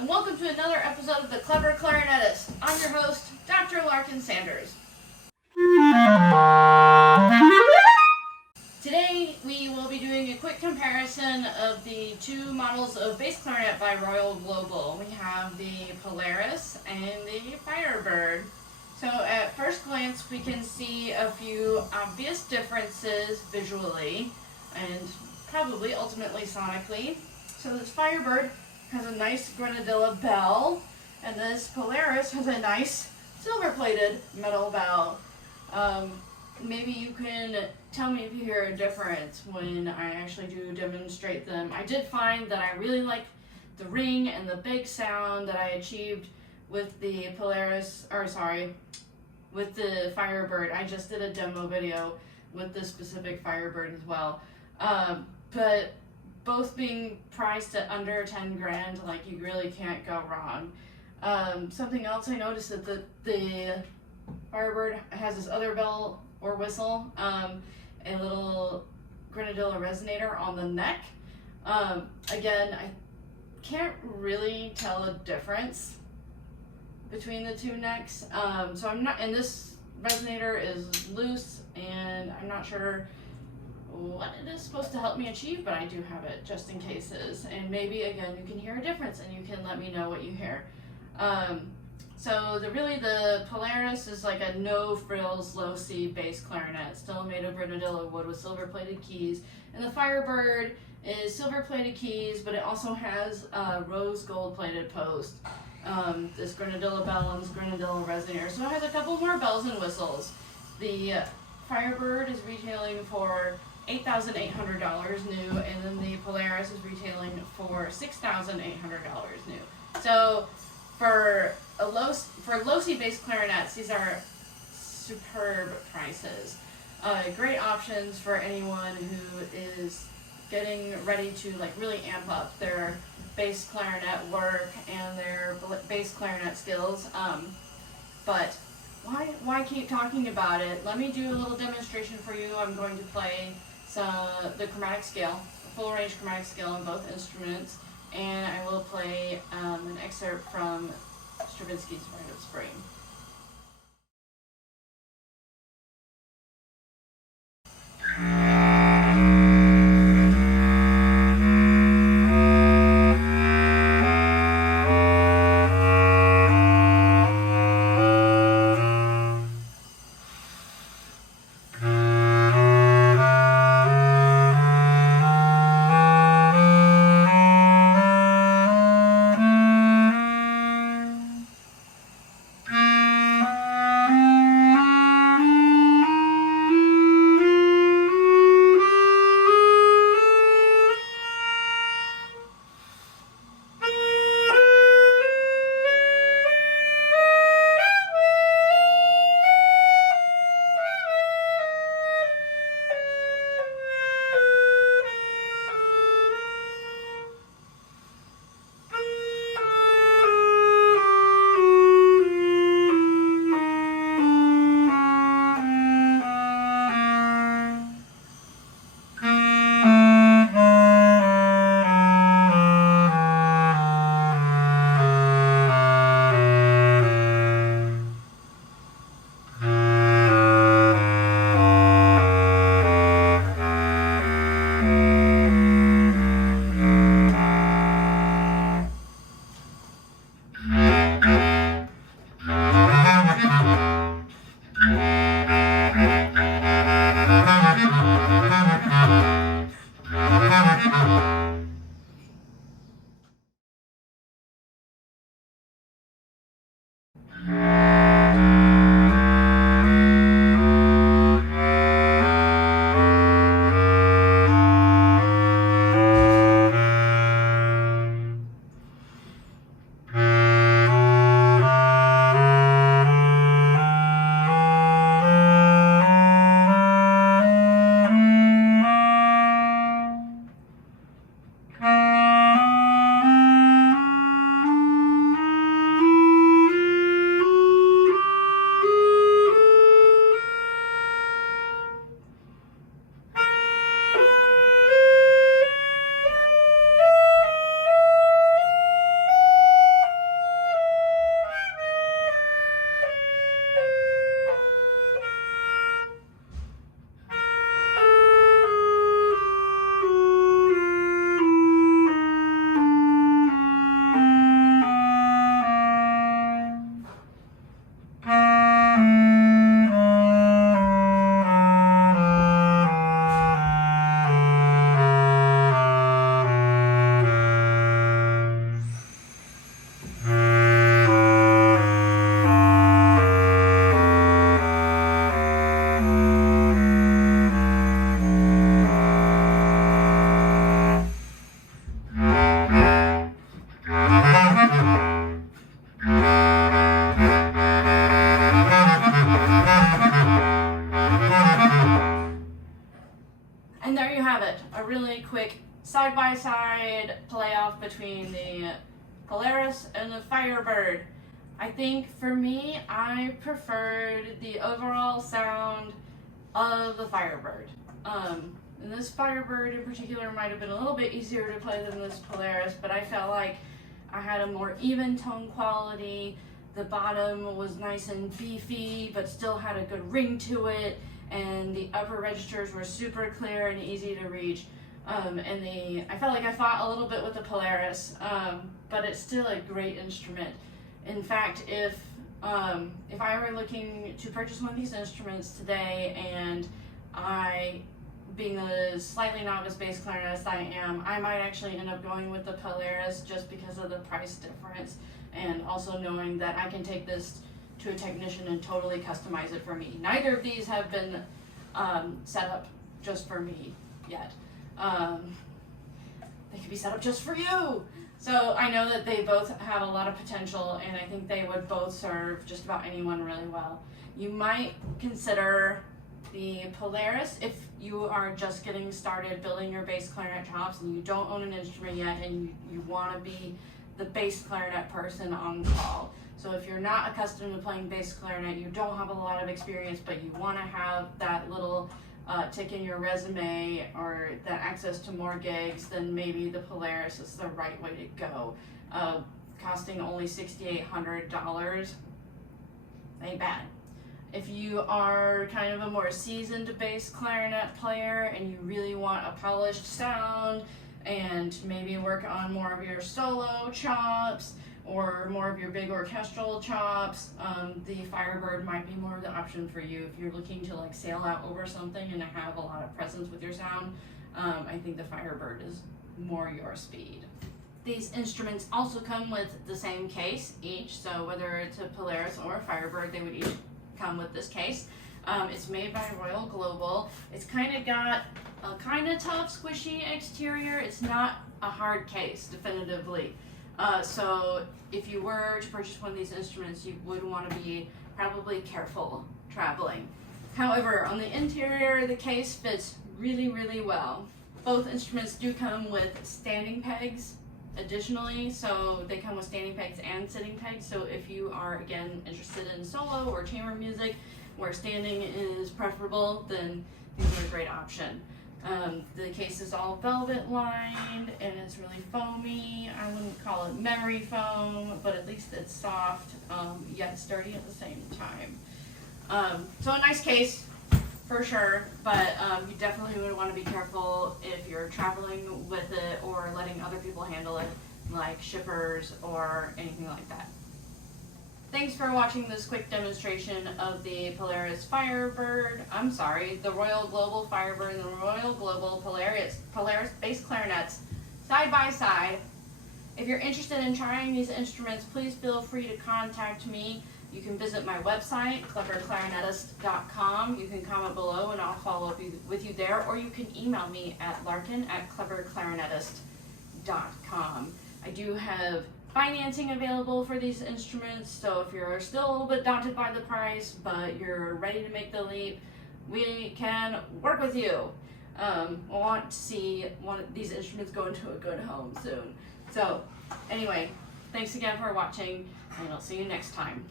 and welcome to another episode of The Clever Clarinetist. I'm your host, Dr. Larkin Sanders. Today, we will be doing a quick comparison of the two models of bass clarinet by Royal Global. We have the Polaris and the Firebird. So at first glance, we can see a few obvious differences visually and probably ultimately sonically. So this Firebird has a nice grenadilla bell, and this Polaris has a nice silver-plated metal bell. Maybe you can tell me if you hear a difference when I actually do demonstrate them. I did find that I really like the ring and the big sound that I achieved with the with the Firebird. I just did a demo video with this specific Firebird as well. But both being priced at under 10 grand, like, you really can't go wrong. Something else I noticed that the Firebird has this other bell or whistle, a little grenadilla resonator on the neck. Again, I can't really tell a difference between the two necks. So I'm not, and this resonator is loose, and I'm not sure what it is supposed to help me achieve, but I do have it just in cases. And maybe again you can hear a difference and you can let me know what you hear. So the Polaris is like a no frills low C bass clarinet, still made of grenadilla wood with silver plated keys. And the Firebird is silver plated keys, but it also has a rose gold plated post. This grenadilla bell and this grenadilla resonator. So it has a couple more bells and whistles. The Firebird is retailing for $8,800 new, and then the Polaris is retailing for $6,800 new. So for low C bass clarinets, these are superb prices. Great options for anyone who is getting ready to really amp up their bass clarinet work and their bass clarinet skills. But why keep talking about it? Let me do a little demonstration for you. I'm going to play the chromatic scale, the full range chromatic scale on both instruments, and I will play an excerpt from Stravinsky's Rite of Spring. side-by-side playoff between the Polaris and the Firebird. I think for me, I preferred the overall sound of the Firebird. And this Firebird in particular might have been a little bit easier to play than this Polaris, but I felt like I had a more even tone quality. The bottom was nice and beefy, but still had a good ring to it, and the upper registers were super clear and easy to reach. I felt like I fought a little bit with the Polaris, but it's still a great instrument. In fact, if I were looking to purchase one of these instruments today, and being the slightly novice bass clarinetist I am, I might actually end up going with the Polaris just because of the price difference, and also knowing that I can take this to a technician and totally customize it for me. Neither of these have been set up just for me yet. They could be set up just for you. So I know that they both have a lot of potential, and I think they would both serve just about anyone really well. You might consider the Polaris if you are just getting started building your bass clarinet chops and you don't own an instrument yet, and you want to be the bass clarinet person on call. So if you're not accustomed to playing bass clarinet, you don't have a lot of experience, but you want to have that little tick in your resume or that access to more gigs, then maybe the Polaris is the right way to go. Costing only $6,800, ain't bad. If you are kind of a more seasoned bass clarinet player and you really want a polished sound and maybe work on more of your solo chops or more of your big orchestral chops, the Firebird might be more of the option for you. If you're looking to like sail out over something and have a lot of presence with your sound, I think the Firebird is more your speed. These instruments also come with the same case each, so whether it's a Polaris or a Firebird, they would each come with this case. It's made by Royal Global. It's kind of got a kind of tough, squishy exterior. It's not a hard case, definitively. So if you were to purchase one of these instruments, you would want to be probably careful traveling. However, on the interior, the case fits really, really well. Both instruments do come with standing pegs additionally, so they come with standing pegs and sitting pegs. So if you are, again, interested in solo or chamber music where standing is preferable, then these are a great option. The case is all velvet lined and it's really foamy. I wouldn't call it memory foam, but at least it's soft, yet sturdy at the same time. So a nice case for sure, but you definitely would want to be careful if you're traveling with it or letting other people handle it, like shippers or anything like that. Thanks for watching this quick demonstration of the Polaris Firebird. The Royal Global Firebird and the Royal Global Polaris bass clarinets side by side. If you're interested in trying these instruments, please feel free to contact me. You can visit my website, cleverclarinetist.com. You can comment below and I'll follow up with you there, or you can email me at larkin@cleverclarinetist.com. I do have financing available for these instruments, so if you're still a little bit daunted by the price, but you're ready to make the leap, we can work with you. I want to see one of these instruments go into a good home soon. So anyway, thanks again for watching, and I'll see you next time.